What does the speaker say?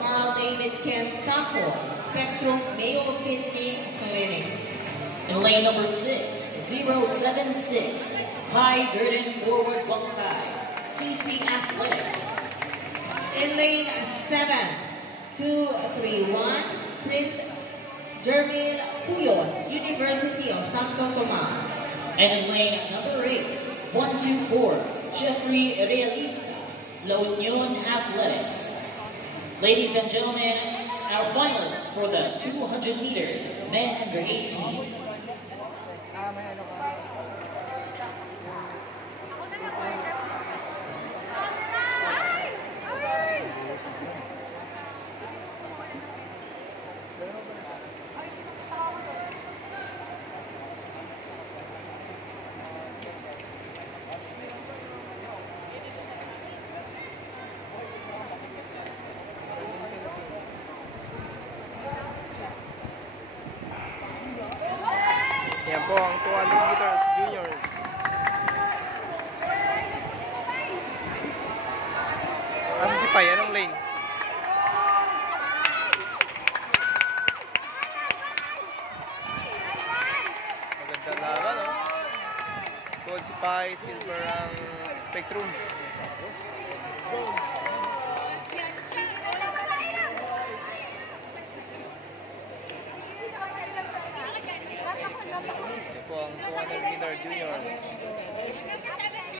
Carl David Ken Sample, Spectrum Mayo Kidney Clinic. In lane number 6, 076, High Durden Forward Bangkay, CC Athletics. In lane 7, 231, Prince Jermil Puyos, University of Santo Tomas. And in lane number 8, 124, Jeffrey Realista, La Union Athletics. Ladies and gentlemen, our finalists for the 200 meters, men under 18. Yan po ang 200 meters juniors. Nasa si Pai, anong lane? Maganda laban, no? Gold si Pai, silver ang Spectrum. Ito po ang 200 meter juniors.